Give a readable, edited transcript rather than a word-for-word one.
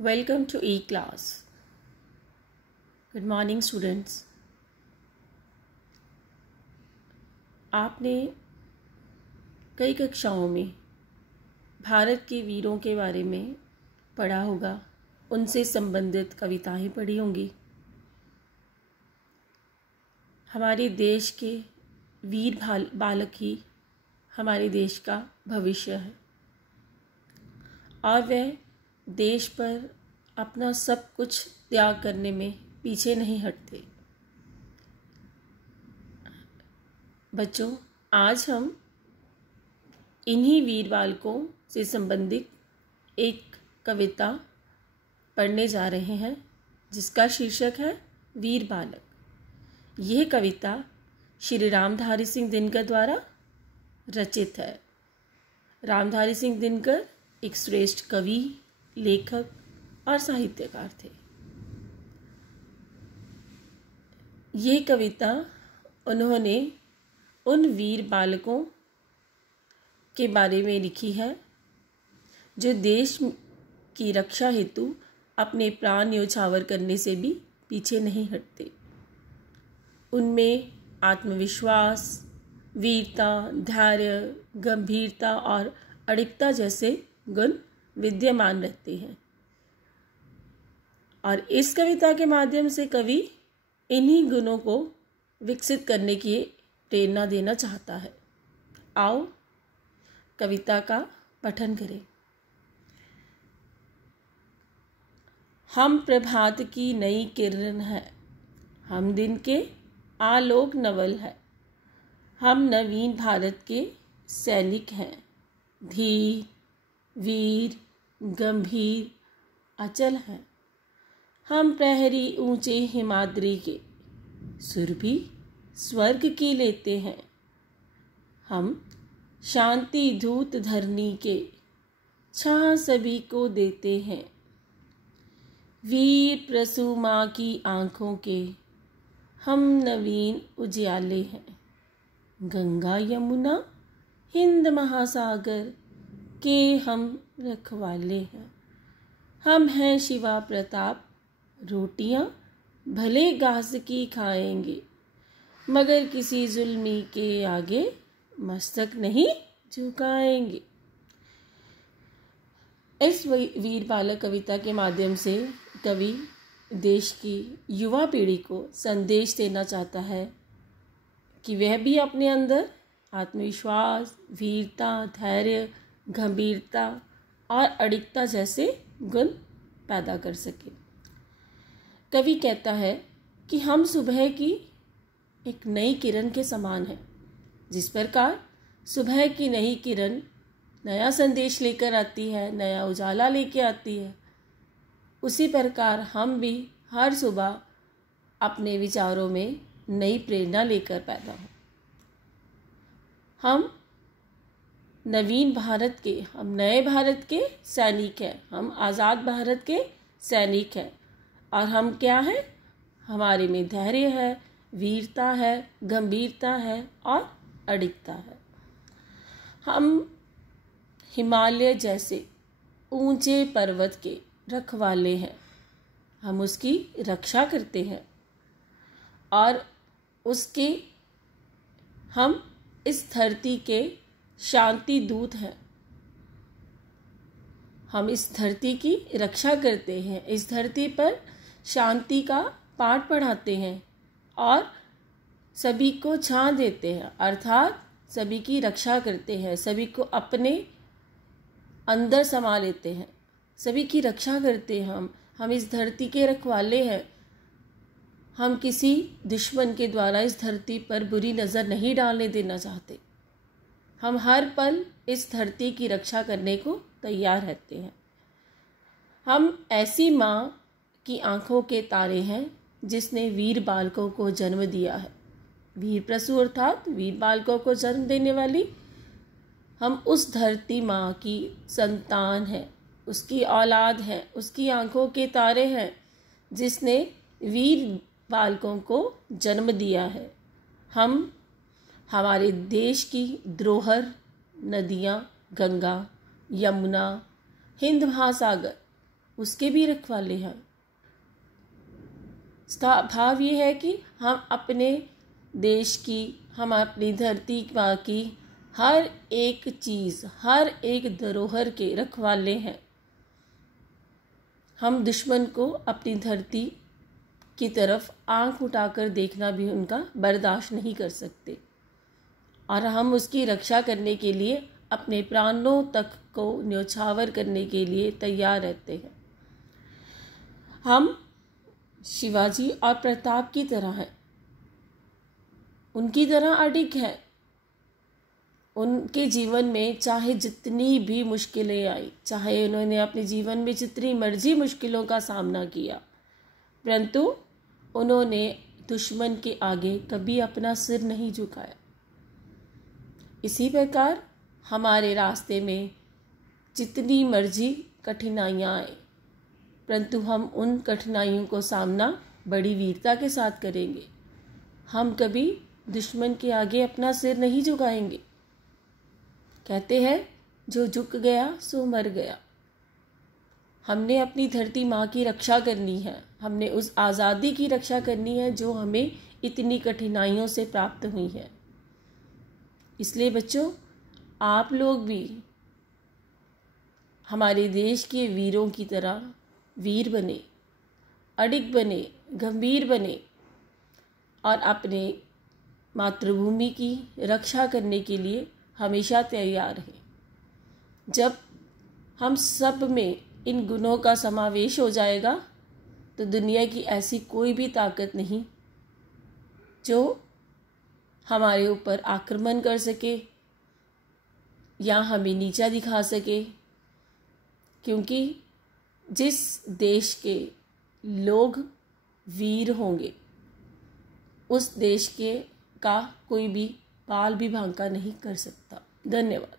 Welcome to E-Class. Good morning students. आपने कई कक्षाओं में भारत के वीरों के बारे में पढ़ा होगा, उनसे संबंधित कविताएं पढ़ी होंगी। हमारे देश के वीर बालक ही हमारे देश का भविष्य है और वह देश पर अपना सब कुछ त्याग करने में पीछे नहीं हटते। बच्चों, आज हम इन्हीं वीर बालकों से संबंधित एक कविता पढ़ने जा रहे हैं जिसका शीर्षक है वीर बालक। यह कविता श्री रामधारी सिंह दिनकर द्वारा रचित है। रामधारी सिंह दिनकर एक श्रेष्ठ कवि, लेखक और साहित्यकार थे। ये कविता उन्होंने उन वीर बालकों के बारे में लिखी है जो देश की रक्षा हेतु अपने प्राण न्योछावर करने से भी पीछे नहीं हटते। उनमें आत्मविश्वास, वीरता, धैर्य, गंभीरता और अडिगता जैसे गुण विद्यमान रहते हैं और इस कविता के माध्यम से कवि इन्हीं गुणों को विकसित करने की प्रेरणा देना चाहता है। आओ कविता का पठन करें। हम प्रभात की नई किरण है, हम दिन के आलोक नवल है, हम नवीन भारत के सैनिक हैं। धीर, वीर, गंभीर, अचल हैं। हम प्रहरी ऊंचे हिमाद्री के, सुरभि स्वर्ग की लेते हैं। हम शांति दूत धरनी के, छां सभी को देते हैं। वीर प्रसू माँ की आँखों के, हम नवीन उजियाले हैं। गंगा यमुना हिंद महासागर के हम रखवाले हैं। हम हैं शिवा प्रताप, रोटियां भले घास की खाएंगे, मगर किसी जुल्मी के आगे मस्तक नहीं झुकाएंगे। इस वीर बालक कविता के माध्यम से कवि देश की युवा पीढ़ी को संदेश देना चाहता है कि वह भी अपने अंदर आत्मविश्वास, वीरता, धैर्य, गंभीरता और अडिगता जैसे गुण पैदा कर सके। कवि कहता है कि हम सुबह की एक नई किरण के समान हैं। जिस प्रकार सुबह की नई किरण नया संदेश लेकर आती है, नया उजाला लेकर आती है, उसी प्रकार हम भी हर सुबह अपने विचारों में नई प्रेरणा लेकर पैदा हों। हम नवीन भारत के, हम नए भारत के सैनिक हैं, हम आज़ाद भारत के सैनिक हैं और हम क्या हैं? हमारे में धैर्य है, वीरता है, गंभीरता है और अडिगता है। हम हिमालय जैसे ऊंचे पर्वत के रखवाले हैं, हम उसकी रक्षा करते हैं और उसके हम इस धरती के शांति दूत हैं। हम इस धरती की रक्षा करते हैं, इस धरती पर शांति का पाठ पढ़ाते हैं और सभी को छां देते हैं, अर्थात सभी की रक्षा करते हैं, सभी को अपने अंदर समा लेते हैं, सभी की रक्षा करते हैं। हम इस धरती के रखवाले हैं। हम किसी दुश्मन के द्वारा इस धरती पर बुरी नज़र नहीं डालने देना चाहते। हम हर पल इस धरती की रक्षा करने को तैयार रहते हैं। हम ऐसी माँ की आँखों के तारे हैं जिसने वीर बालकों को जन्म दिया है। वीर प्रसू अर्थात वीर बालकों को जन्म देने वाली हम उस धरती माँ की संतान हैं, उसकी औलाद हैं, उसकी आँखों के तारे हैं जिसने वीर बालकों को जन्म दिया है। हम हमारे देश की धरोहर नदियाँ, गंगा, यमुना, हिंद महासागर, उसके भी रखवाले हैं। इसका भाव ये है कि हम अपने देश की, हम अपनी धरती माँ की हर एक चीज़, हर एक धरोहर के रखवाले हैं। हम दुश्मन को अपनी धरती की तरफ आंख उठाकर देखना भी उनका बर्दाश्त नहीं कर सकते, और हम उसकी रक्षा करने के लिए अपने प्राणों तक को न्यौछावर करने के लिए तैयार रहते हैं। हम शिवाजी और प्रताप की तरह हैं, उनकी तरह अडिग हैं। उनके जीवन में चाहे जितनी भी मुश्किलें आई, चाहे उन्होंने अपने जीवन में जितनी मर्जी मुश्किलों का सामना किया, परंतु उन्होंने दुश्मन के आगे कभी अपना सिर नहीं झुकाया। इसी प्रकार हमारे रास्ते में जितनी मर्जी कठिनाइयाँ आए, परंतु हम उन कठिनाइयों को सामना बड़ी वीरता के साथ करेंगे। हम कभी दुश्मन के आगे अपना सिर नहीं झुकाएंगे। कहते हैं जो झुक गया सो मर गया। हमने अपनी धरती माँ की रक्षा करनी है, हमने उस आज़ादी की रक्षा करनी है जो हमें इतनी कठिनाइयों से प्राप्त हुई है। इसलिए बच्चों, आप लोग भी हमारे देश के वीरों की तरह वीर बने, अडिग बने, गंभीर बने और अपने मातृभूमि की रक्षा करने के लिए हमेशा तैयार हैं। जब हम सब में इन गुणों का समावेश हो जाएगा तो दुनिया की ऐसी कोई भी ताकत नहीं जो हमारे ऊपर आक्रमण कर सके या हमें नीचा दिखा सके, क्योंकि जिस देश के लोग वीर होंगे उस देश के का कोई भी बाल भी भांका नहीं कर सकता। धन्यवाद।